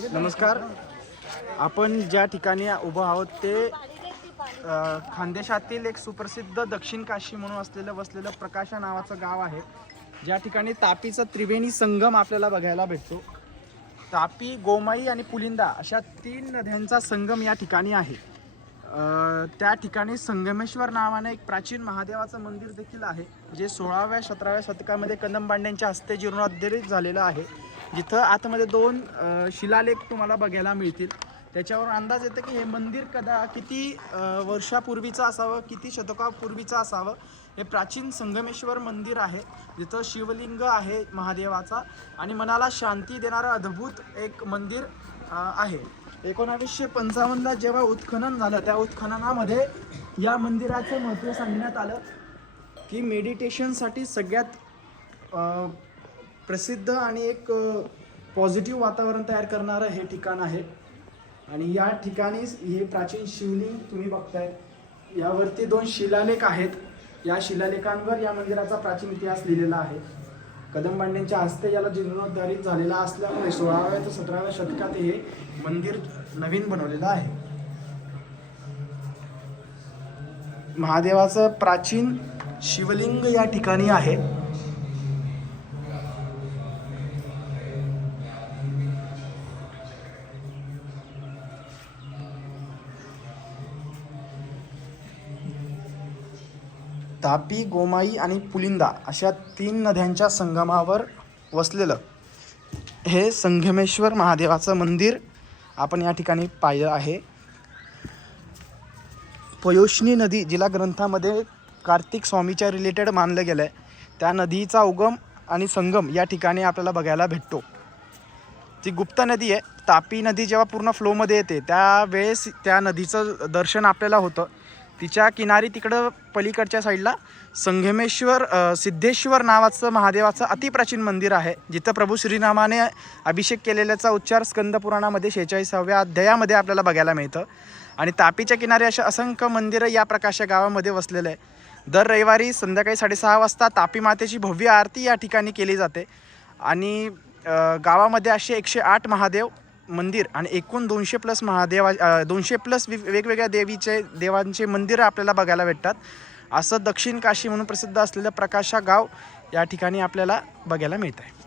नमस्कार. आपण ज्या ठिकाणी उभं आहोत ते खानदेशातील एक सुप्रसिद्ध दक्षिण काशी म्हणून वसलेलं प्रकाशा नावाचं गाव आहे, ज्या ठिकाणी तापीचा त्रिवेणी संगम आपल्याला बघायला भेटतो. तापी, गोमाई आणि पुलिंदा अशा 3 नद्यांचा संगम या ठिकाणी आहे. त्या ठिकाणी संगमेश्वर नावाने एक प्राचीन महादेवाचं मंदिर देखील आहे, जे 16व्या-17व्या शतकामध्ये कदंबांड्यांच्या हस्ते जीर्णोद्धारित झालेलं आहे. जिथं आतमध्ये 2 शिलालेख तुम्हाला बघायला मिळतील. त्याच्यावर अंदाज येतो की हे मंदिर किती वर्षापूर्वीचं असावं, किती शतकापूर्वीचं असावं. हे प्राचीन संगमेश्वर मंदिर आहे, जिथं शिवलिंग आहे महादेवाचा आणि मनाला शांती देणारं अद्भुत एक मंदिर आहे. 1955ला जेव्हा उत्खनन झालं, त्या उत्खननामध्ये या मंदिराचं महत्त्व सांगण्यात आलं की मेडिटेशनसाठी सगळ्यात प्रसिद्ध आणि एक पॉझिटिव्ह वातावरण तयार करणारं हे ठिकाण आहे. आणि या ठिकाणी हे प्राचीन शिवलिंग तुम्ही बघताय, यावरती 2 शिलालेख आहेत. या शिलालेखांवर या मंदिराचा प्राचीन इतिहास लिहिलेला आहे. कदंबांड्यांच्या हस्ते याला जीर्णोद्धारित झालेला असल्यामुळे 16व्या ते 17व्या शतकात हे मंदिर नवीन बनवलेलं आहे. महादेवाचं प्राचीन शिवलिंग या ठिकाणी आहे. तापी, गोमाई आणि पुलिंदा अशा 3 नद्यांच्या संगमावर वसलेलं हे संगमेश्वर महादेवाचं मंदिर आपण या ठिकाणी पाहिलं आहे. पयोष्णी नदी, जिला ग्रंथामध्ये कार्तिक स्वामीच्या रिलेटेड मानलं गेलं आहे, त्या नदीचा उगम आणि संगम या ठिकाणी आपल्याला बघायला भेटतो. ती गुप्त नदी आहे. तापी नदी जेव्हा पूर्ण फ्लोमध्ये येते त्यावेळेस त्या नदीचं दर्शन आपल्याला होतं. तिच्या किनारी तिकडं पलीकडच्या साईडला संगमेश्वर सिद्धेश्वर नावाचं महादेवाचं अतिप्राचीन मंदिर आहे, जिथं प्रभू श्रीरामाने अभिषेक केलेल्याचा उच्चार स्कंदपुराणामध्ये 46व्या अध्यायामध्ये आपल्याला बघायला मिळतं. आणि तापीच्या किनारी अशा असंख्य मंदिरं या प्रकाशा गावामध्ये वसलेलं आहे. दर रविवारी संध्याकाळी 6:30 वाजता तापी मातेची भव्य आरती या ठिकाणी केली जाते. आणि गावामध्ये असे 108 महादेव मंदिर आणि एकूण 200+ वेगवेगळ्या देवांचे मंदिरं आपल्याला बघायला भेटतात. असं दक्षिण काशी म्हणून प्रसिद्ध असलेलं प्रकाशा गाव या ठिकाणी आपल्याला बघायला मिळतं आहे.